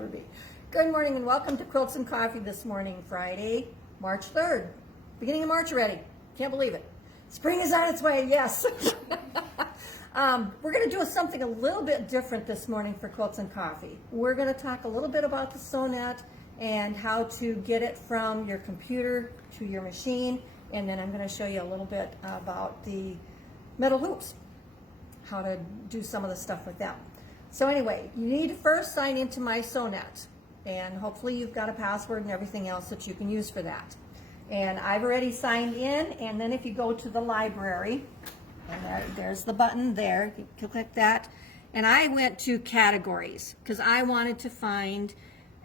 ever be. Good morning and welcome to Quilts and Coffee this morning, Friday, March 3rd. Beginning of March already. Can't believe it. Spring is on its way, yes. We're going to do something a little bit different this morning for Quilts and Coffee. We're going to talk a little bit about the SewNet and how to get it from your computer to your machine, and then I'm going to show you a little bit about the metal hoops, how to do some of the stuff with them. So anyway, you need to first sign into my SewNet, and hopefully you've got a password and everything else that you can use for that. And I've already signed in, and then if you go to the library, and there's the button there, you can click that, and I went to categories because I wanted to find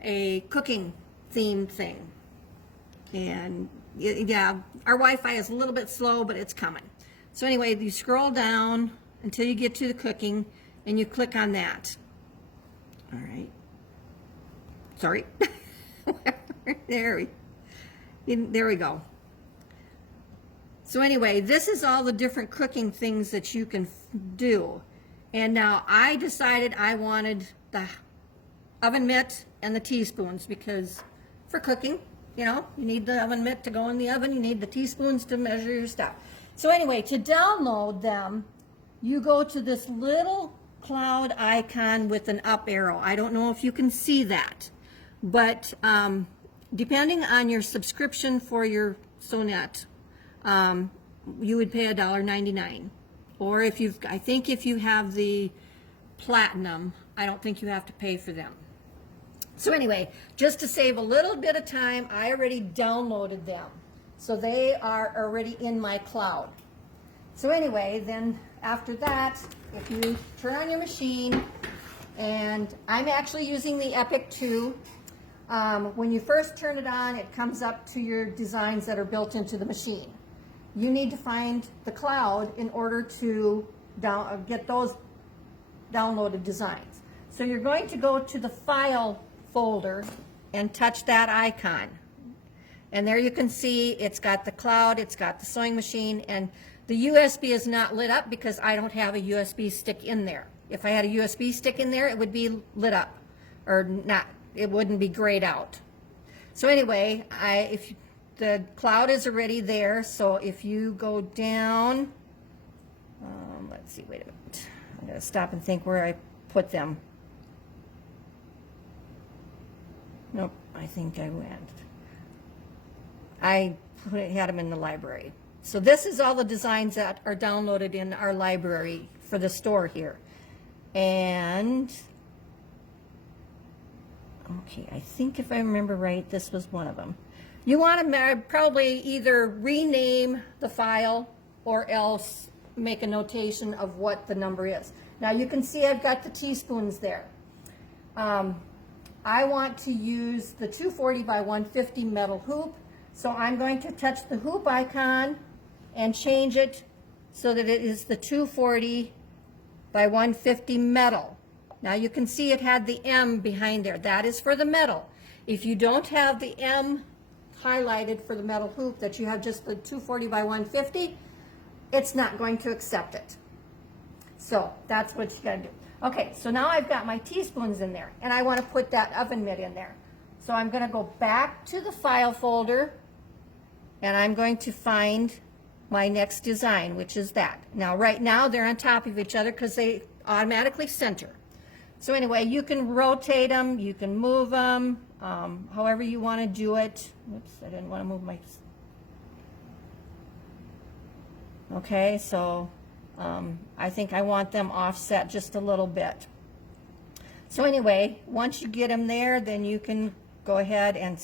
a cooking theme thing. And yeah, our Wi-Fi is a little bit slow, but it's coming. So anyway, you scroll down until you get to the cooking, and you click on that. All right. Sorry. There we go. So anyway, this is all the different cooking things that you can do. And now I decided I wanted the oven mitt and the teaspoons because for cooking, you know, you need the oven mitt to go in the oven, you need the teaspoons to measure your stuff. So anyway, to download them, you go to this little cloud icon with an up arrow. I don't know if you can see that, but depending on your subscription for your SewNet, you would pay $1.99. Or if you've, I think if you have the platinum, I don't think you have to pay for them. So anyway, just to save a little bit of time, I already downloaded them. So they are already in my cloud. So anyway, then after that, if you turn on your machine, and I'm actually using the Epic 2. When you first turn it on, it comes up to your designs that are built into the machine. You need to find the cloud in order to get those downloaded designs. So you're going to go to the File folder and touch that icon. And there you can see it's got the cloud, it's got the sewing machine, and the USB is not lit up because I don't have a USB stick in there. If I had a USB stick in there, it would be lit up, or not. It wouldn't be grayed out. So anyway, the cloud is already there. So if you go down, let's see, wait a minute. I'm gonna stop and think where I put them. Nope, I think I went. I had them in the library. So this is all the designs that are downloaded in our library for the store here. And okay, I think if I remember right, this was one of them. You want to probably either rename the file or else make a notation of what the number is. Now you can see I've got the teaspoons there. I want to use the 240 by 150 metal hoop, so I'm going to touch the hoop icon and change it so that it is the 240 by 150 metal. Now you can see it had the M behind there. That is for the metal. If you don't have the M highlighted for the metal hoop, that you have just the 240 by 150, it's not going to accept it. So that's what you gotta do. Okay, so now I've got my teaspoons in there, and I want to put that oven mitt in there. So I'm going to go back to the file folder, and I'm going to find my next design, which is that. Now right now they're on top of each other because they automatically center. So anyway, you can rotate them, you can move them, however you want to do it. Oops, I didn't want to move my... Okay, so I think I want them offset just a little bit. So anyway, once you get them there, then you can go ahead and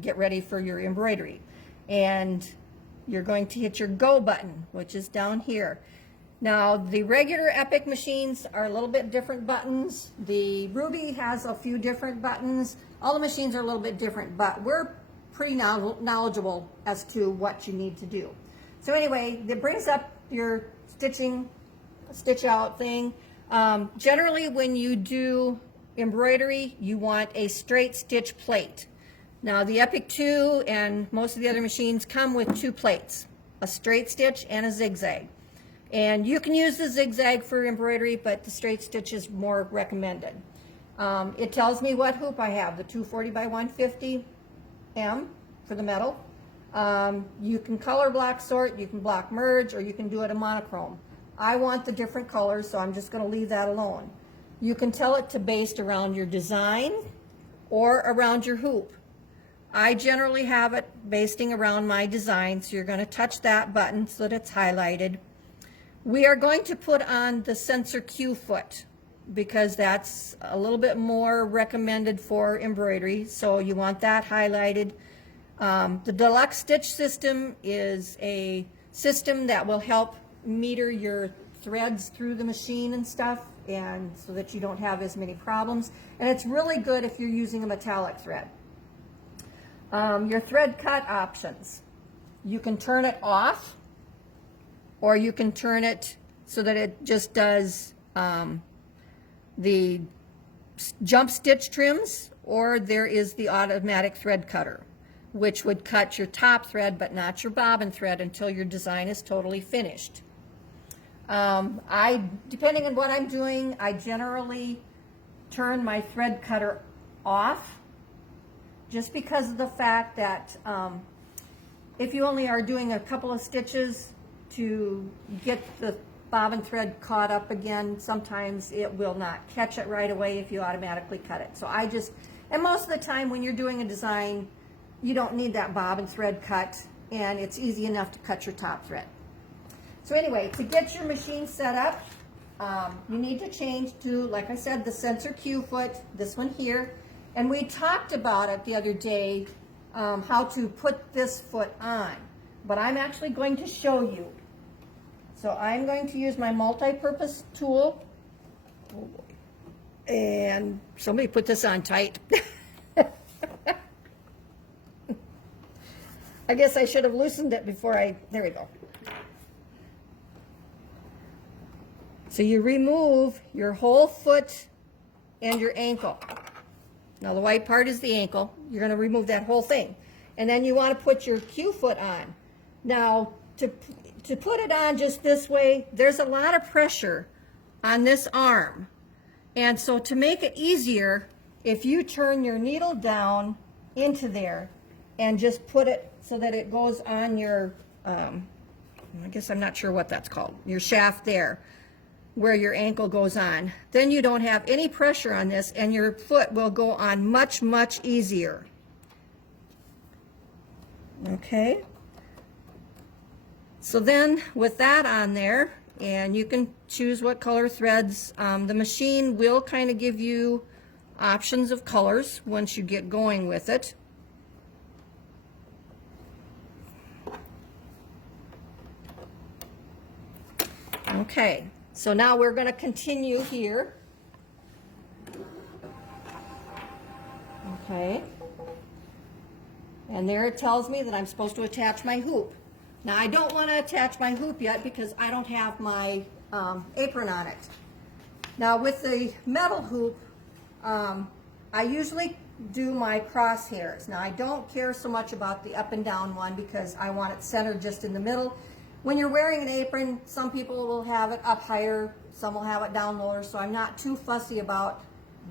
get ready for your embroidery. And you're going to hit your go button, which is down here. Now, the regular Epic machines are a little bit different buttons. The Ruby has a few different buttons. All the machines are a little bit different, but we're pretty knowledgeable as to what you need to do. So anyway, it brings up your stitch out thing. Generally, when you do embroidery, you want a straight stitch plate. Now, the Epic 2 and most of the other machines come with two plates, a straight stitch and a zigzag. And you can use the zigzag for embroidery, but the straight stitch is more recommended. It tells me what hoop I have, the 240 by 150 M for the metal. You can color block sort, you can block merge, or you can do it in monochrome. I want the different colors, so I'm just going to leave that alone. You can tell it to baste around your design or around your hoop. I generally have it basting around my design, so you're going to touch that button so that it's highlighted. We are going to put on the sensor Q foot because that's a little bit more recommended for embroidery, so you want that highlighted. The deluxe stitch system is a system that will help meter your threads through the machine and stuff, and so that you don't have as many problems. And it's really good if you're using a metallic thread. Your thread cut options. You can turn it off, or you can turn it so that it just does the jump stitch trims, or there is the automatic thread cutter, which would cut your top thread but not your bobbin thread until your design is totally finished. Depending on what I'm doing, I generally turn my thread cutter off, just because of the fact that if you only are doing a couple of stitches to get the bobbin thread caught up again, sometimes it will not catch it right away if you automatically cut it. So and most of the time when you're doing a design, you don't need that bobbin thread cut, and it's easy enough to cut your top thread. So anyway, to get your machine set up, you need to change to, like I said, the sensor Q foot, this one here. And we talked about it the other day, how to put this foot on. But I'm actually going to show you. So I'm going to use my multi-purpose tool. Oh boy. And somebody put this on tight. I guess I should have loosened it before there we go. So you remove your whole foot and your ankle. Now the white part is the ankle. You're going to remove that whole thing. And then you want to put your Q foot on. Now to put it on just this way, there's a lot of pressure on this arm. And so to make it easier, if you turn your needle down into there and just put it so that it goes on your, I guess I'm not sure what that's called, your shaft there, where your ankle goes on, then you don't have any pressure on this, and your foot will go on much, much easier. Okay, so then with that on there, and you can choose what color threads, the machine will kind of give you options of colors once you get going with it. Okay, so now we're going to continue here. Okay, and there it tells me that I'm supposed to attach my hoop. Now I don't want to attach my hoop yet because I don't have my apron on it. Now with the metal hoop, I usually do my crosshairs. Now I don't care so much about the up and down one because I want it centered just in the middle. When you're wearing an apron, some people will have it up higher, some will have it down lower, so I'm not too fussy about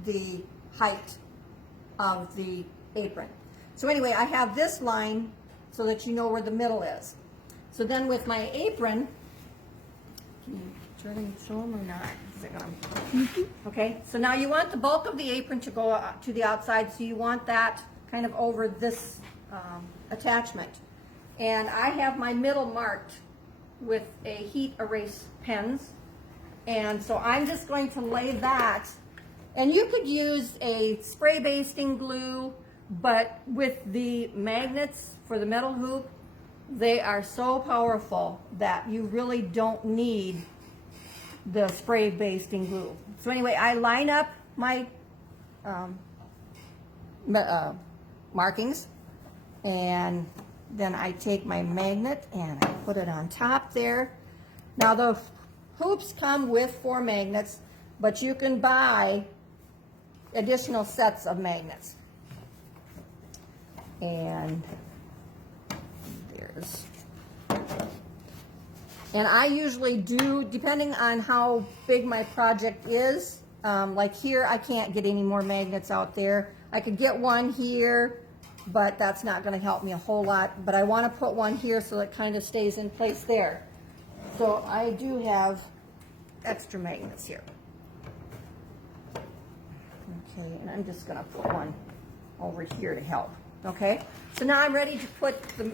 the height of the apron. So anyway, I have this line so that you know where the middle is. So then with my apron, can you turn and show them or not? Is it gonna... Okay, so now you want the bulk of the apron to go to the outside, so you want that kind of over this attachment. And I have my middle marked with a heat erase pens, and so I'm just going to lay that, and you could use a spray basting glue, but with the magnets for the metal hoop, they are so powerful that you really don't need the spray basting glue. So anyway, I line up my markings, and then I take my magnet and I put it on top there. Now the hoops come with 4 magnets, but you can buy additional sets of magnets. And there's, and I usually do, depending on how big my project is, Like here, I can't get any more magnets out there. I could get one here, but that's not going to help me a whole lot. But I want to put one here so it kind of stays in place there. So I do have extra magnets here. Okay, and I'm just going to put one over here to help. Okay, so now I'm ready to put the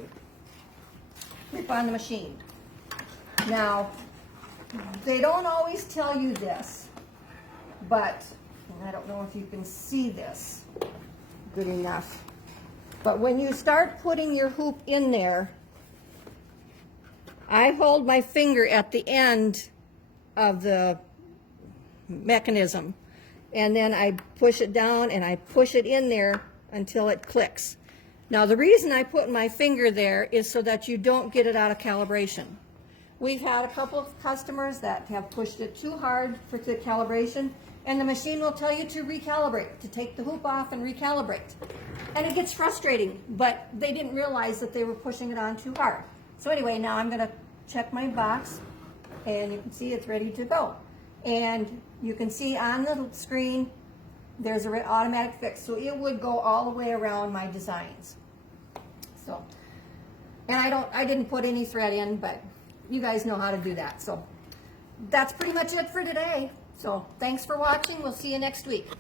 clip on the machine. Now, they don't always tell you this, but and I don't know if you can see this good enough. But when you start putting your hoop in there, I hold my finger at the end of the mechanism, and then I push it down and I push it in there until it clicks. Now the reason I put my finger there is so that you don't get it out of calibration. We've had a couple of customers that have pushed it too hard for the calibration, and the machine will tell you to recalibrate, to take the hoop off and recalibrate. And it gets frustrating, but they didn't realize that they were pushing it on too hard. So anyway, now I'm gonna check my box, and you can see it's ready to go. And you can see on the screen, there's an automatic fix, so it would go all the way around my designs. So, and I didn't put any thread in, but you guys know how to do that. So that's pretty much it for today. So thanks for watching. We'll see you next week.